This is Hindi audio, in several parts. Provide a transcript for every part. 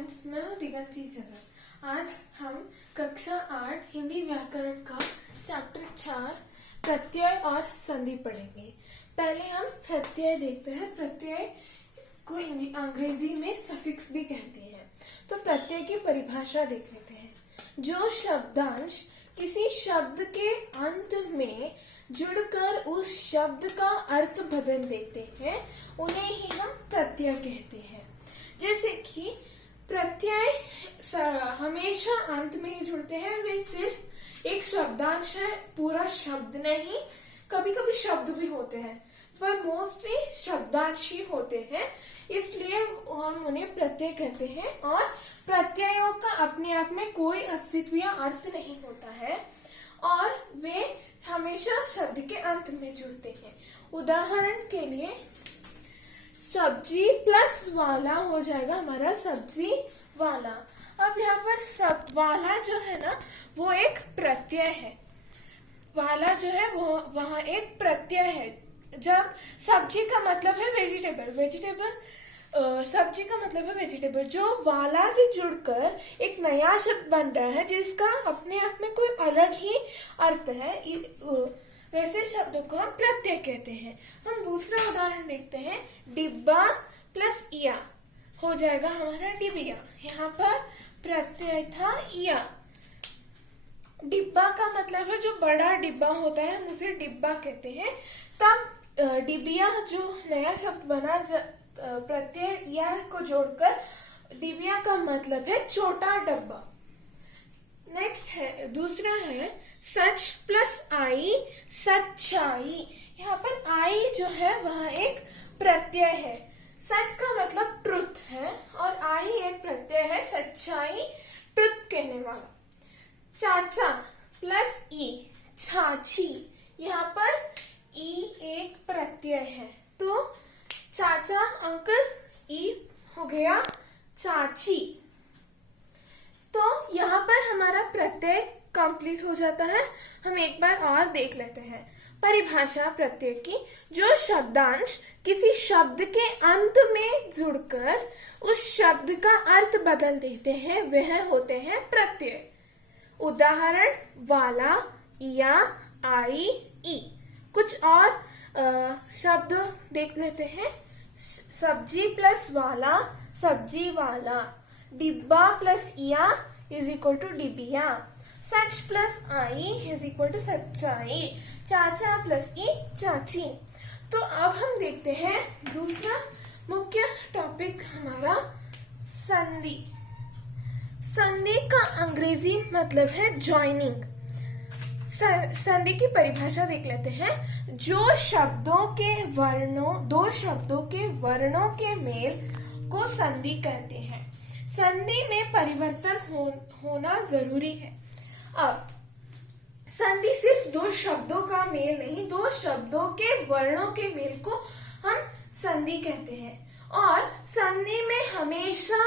फ्रेंड्स, मैं हूँ दिगंती जगत। आज हम कक्षा 8 हिंदी व्याकरण का चैप्टर 4 प्रत्यय और संधि पढ़ेंगे। पहले हम प्रत्यय देखते हैं। प्रत्यय को अंग्रेजी में सफिक्स भी कहते हैं। तो प्रत्यय की परिभाषा देख लेते हैं। जो शब्दांश किसी शब्द के अंत में जुड़कर उस शब्द का अर्थ बदल देते हैं उन्हें ही हम प्रत्यय कहते हैं। जैसे कि प्रत्यय हमेशा अंत में ही जुड़ते हैं। वे सिर्फ एक शब्दांश है, पूरा शब्द नहीं। कभी कभी शब्द भी होते हैं पर मोस्टली शब्दांश ही होते हैं, इसलिए हम उन्हें प्रत्यय कहते हैं। और प्रत्ययों का अपने आप में कोई अस्तित्व या अर्थ नहीं होता है और वे हमेशा शब्द के अंत में जुड़ते हैं। उदाहरण के लिए सब्जी प्लस वाला हो जाएगा हमारा सब्जी वाला। अब यहाँ पर सब वाला जो है ना वो एक प्रत्यय है। वाला जो है वो वहाँ एक प्रत्यय है। जब सब्जी का मतलब है वेजिटेबल, सब्जी का मतलब है वेजिटेबल, जो वाला से जुड़कर एक नया शब्द बन रहा है जिसका अपने आप में कोई अलग ही अर्थ है, वैसे शब्दों को हम प्रत्यय कहते हैं। हम दूसरा उदाहरण देखते हैं। डिब्बा प्लस इया हो जाएगा हमारा डिबिया। यहाँ पर प्रत्यय था इया। डिब्बा का मतलब है जो बड़ा डिब्बा होता है, हम उसे डिब्बा कहते हैं। तब डिबिया जो नया शब्द बना, प्रत्यय या को जोड़कर डिबिया का मतलब है छोटा डब्बा। नेक्स्ट है, दूसरा है सच प्लस आई सच्चाई। यहाँ पर आई जो है वह एक प्रत्यय है। सच का मतलब ट्रुथ है और आई एक प्रत्यय है, सच्चाई, ट्रुथ कहने वाला। चाचा प्लस ई छाछी। यहाँ पर ई एक प्रत्यय है, तो चाचा अंकल, ई हो गया चाची। तो यहाँ पर हमारा प्रत्यय कंप्लीट हो जाता है। हम एक बार और देख लेते हैं परिभाषा प्रत्यय की। जो शब्दांश किसी शब्द के अंत में जुड़कर उस शब्द का अर्थ बदल देते हैं वह होते हैं प्रत्यय। उदाहरण वाला, इया, आई, ई। कुछ और शब्द देख लेते हैं। सब्जी प्लस वाला सब्जी वाला। डिब्बा प्लस इया इज इक्वल टू डिबिया। सच प्लस आई इज इक्वल टू सच्चाई। चाचा प्लस ई चाची। तो अब हम देखते हैं दूसरा मुख्य टॉपिक हमारा संधि। संधि का अंग्रेजी मतलब है ज्वाइनिंग। संधि की परिभाषा देख लेते हैं। जो शब्दों के वर्णों, दो शब्दों के वर्णों के मेल को संधि कहते हैं। संधि में परिवर्तन होना जरूरी है। अब संधि सिर्फ दो शब्दों का मेल नहीं, दो शब्दों के वर्णों के मेल को हम संधि कहते हैं। और संधि में हमेशा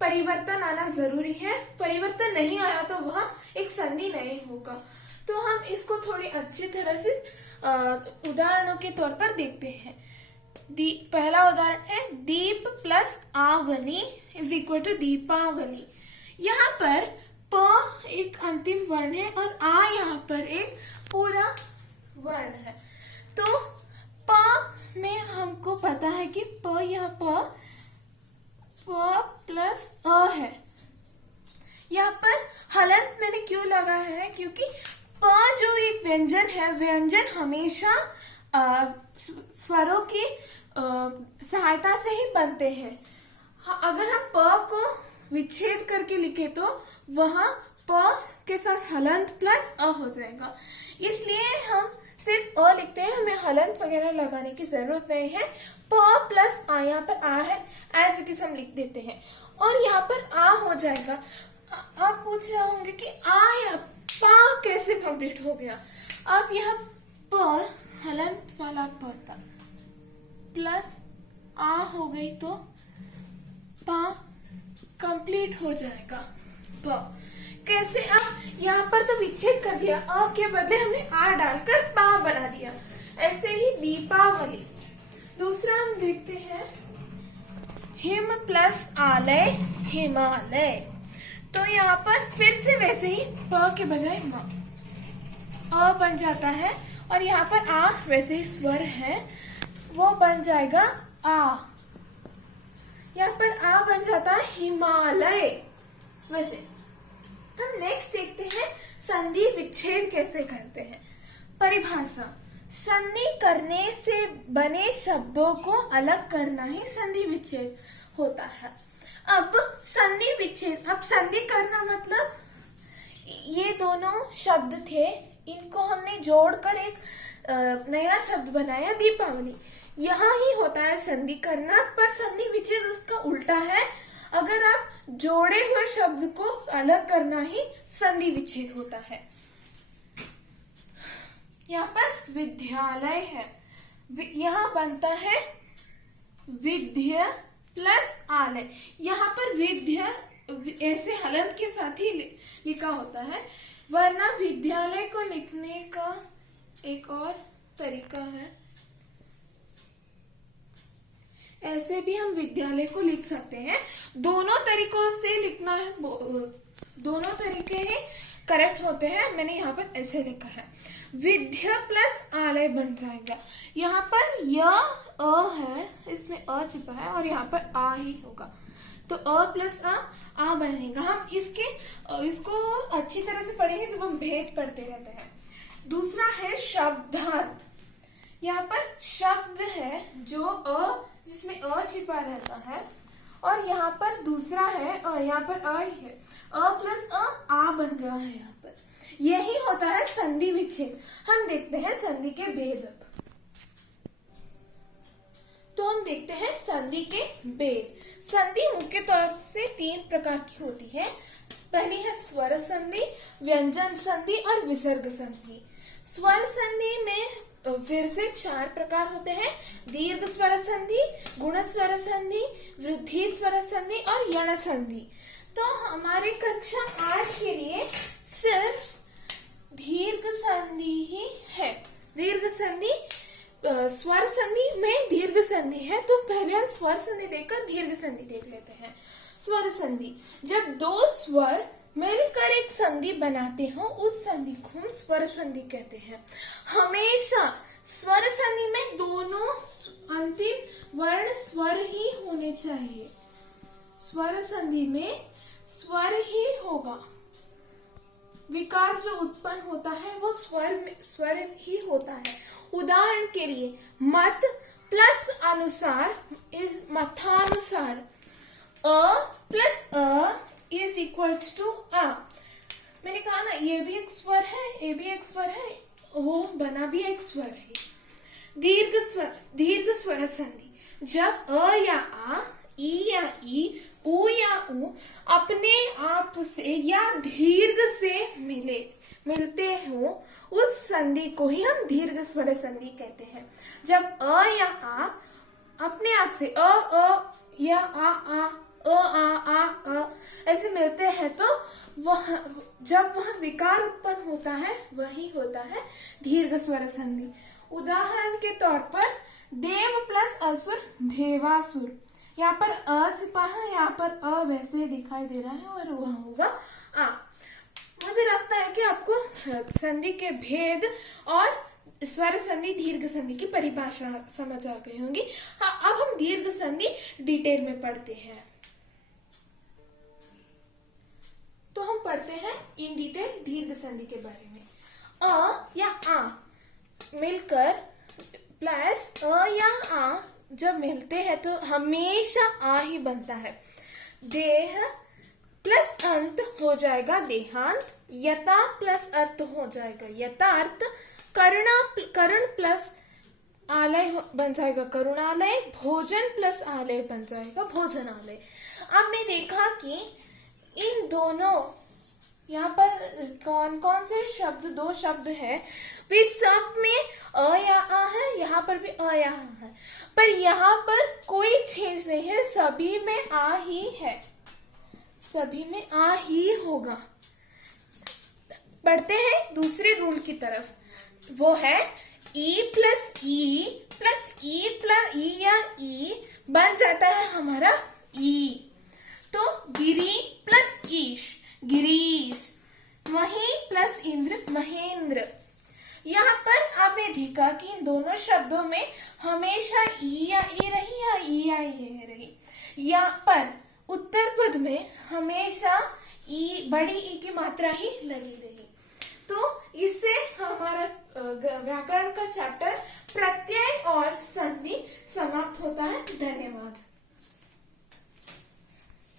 परिवर्तन आना जरूरी है। परिवर्तन नहीं आया तो वह एक संधि नहीं होगा। तो हम इसको थोड़ी अच्छी तरह से उदाहरणों के तौर पर देखते हैं। पहला उदाहरण है दीप प्लस आवली इज इक्वल टू दीपावली। यहाँ पर प एक अंतिम वर्ण है और आ यहाँ पर एक पूरा वर्ण है। तो प में हमको पता है कि प यहाँ प प्लस अ है। यहाँ पर हलंत मैंने क्यों लगाया है, क्योंकि प जो एक व्यंजन है, व्यंजन हमेशा स्वरों की सहायता से ही बनते हैं। अगर हम प को विच्छेद करके लिखे तो वहां प के साथ हलंत प्लस अ हो जाएगा। इसलिए हम सिर्फ अ लिखते हैं, हमें हलंत वगैरह लगाने की जरूरत नहीं है। प प्लस आ, यहाँ पर आ है, एज इट इज हम लिख देते हैं और यहाँ पर आ हो जाएगा। आप पूछ रहे होंगे कि आ या पा कैसे कंप्लीट हो गया। अब यह प हलंत वाला प था, प्लस आ हो गई तो पा कंप्लीट हो जाएगा। प कैसे, अब यहाँ पर तो विच्छेद कर दिया, अ के बदले हमने आ डालकर पा बना दिया। ऐसे ही दीपावली। दूसरा हम देखते हैं हिम प्लस आलय हिमालय। तो यहाँ पर फिर से वैसे ही प के बजाय म अ बन जाता है, और यहाँ पर आ वैसे ही स्वर है वो बन जाएगा आ। यहाँ पर आ बन जाता है हिमालय। वैसे हम नेक्स्ट देखते हैं संधि विच्छेद कैसे करते हैं। परिभाषा, संधि करने से बने शब्दों को अलग करना ही संधि विच्छेद होता है। अब संधि विच्छेद, अब संधि करना मतलब ये दोनों शब्द थे, इनको हमने जोड़कर एक नया शब्द बनाया दीपावली। यहाँ ही होता है संधि करना, पर संधि विच्छेद उसका उल्टा है। अगर आप जोड़े हुए शब्द को अलग करना ही संधि विच्छेद होता है। यहाँ पर विद्यालय है, यहाँ बनता है विद्य प्लस आलय। यहाँ पर विद्य ऐसे हलंत के साथ ही लिखा होता है, वरना विद्यालय को लिखने का एक और तरीका है। ऐसे भी हम विद्यालय को लिख सकते हैं। दोनों तरीकों से लिखना है, दोनों तरीके ही करेक्ट होते हैं। मैंने यहाँ पर ऐसे लिखा है, विद्या प्लस आलय बन जाएगा। यहाँ पर यह अ है, इसमें अ छिपा है, और यहाँ पर आ ही होगा, तो अ प्लस आ बनेगा। हम इसको अच्छी तरह से पढ़ेंगे जब हम भेद पढ़ते रहते हैं। दूसरा है शब्दार्थ। यहाँ पर शब्द है जो जिसमें अ छिपा रहता है, और यहाँ पर दूसरा है यहाँ पर अ ही है, अ प्लस आ बन गया है। यहाँ पर यही होता है संधि विच्छेद। हम देखते हैं संधि के भेद। तो हम देखते हैं संधि के भेद। संधि मुख्य तौर से 3 प्रकार की होती है। पहली है स्वर संधि, व्यंजन संधि और विसर्ग संधि। स्वर संधि में फिर से 4 प्रकार होते हैं, दीर्घ स्वर संधि, गुण स्वर संधि, वृद्धि स्वर संधि और यण संधि। तो हमारी कक्षा 8 के लिए सिर्फ दीर्घ संधि ही है। दीर्घ संधि, स्वर संधि में दीर्घ संधि है, तो पहले हम स्वर संधि देखकर दीर्घ संधि देख लेते हैं। स्वर संधि, जब 2 स्वर मिलकर एक संधि बनाते हो उस संधि को हम स्वर संधि कहते हैं। हमेशा स्वर संधि में दोनों अंतिम वर्ण स्वर ही होने चाहिए। स्वर संधि में स्वर ही होगा। विकार जो उत्पन्न होता है वो स्वर ही होता है। उदाहरण के लिए मत प्लस अनुसार इज मथानुसार, अ प्लस अ इज इक्वल टू अ। मैंने कहा ना, ये भी एक स्वर है, ये भी एक स्वर है, वो बना भी एक स्वर है। दीर्घ स्वर संधि, जब अ या आ, ई या ई, उ या उ अपने आप से या दीर्घ से मिलते हो उस संधि को ही हम दीर्घ स्वर संधि कहते हैं। जब अ या आ अपने आप से अ या आ ऐसे मिलते हैं, तो जब वह विकार उत्पन्न होता है वही होता है दीर्घ स्वर संधि। उदाहरण के तौर पर देव प्लस असुर देवासुर। यहाँ पर अ छिपा है, यहाँ पर अ वैसे दिखाई दे रहा है, और वह होगा आ। मुझे लगता है कि आपको संधि के भेद और स्वर संधि दीर्घ संधि की परिभाषा समझ आ गई होंगी। हाँ, अब हम दीर्घ संधि डिटेल में पढ़ते हैं। तो हम पढ़ते हैं इन डिटेल दीर्घ संधि के बारे में। अ या आ मिलकर प्लस अ या आ जब मिलते हैं तो हमेशा आ ही बनता है। देह प्लस अंत हो जाएगा देहांत, यथा प्लस अर्थ हो जाएगा यथार्थ, कर्ण प्लस आलय बन जाएगा करुणालय, भोजन प्लस आलय बन जाएगा भोजनालय। आपने देखा कि इन दोनों यहाँ पर कौन कौन से शब्द, 2 शब्द है, वे सब में अ या आ है, यहाँ पर भी अ या आ है, पर यहाँ पर कोई चेंज नहीं है, सभी में आ ही है, सभी में आ ही होगा। बढ़ते हैं दूसरे रूल की तरफ, वो है ई प्लस ई प्लस ई प्लस ई या ई बन जाता है हमारा ई। तो गिरी प्लस ईश, गिरीश। मही प्लस इंद्र, महेंद्र। यहाँ पर आपने देखा कि इन दोनों शब्दों में हमेशा ई या ए रही या ई या ए रही। यहाँ पर उत्तर पद में हमेशा ई, बड़ी ई की मात्रा ही लगी रही। तो इससे हमारा व्याकरण का चैप्टर प्रत्यय और संधि समाप्त होता है। धन्यवाद।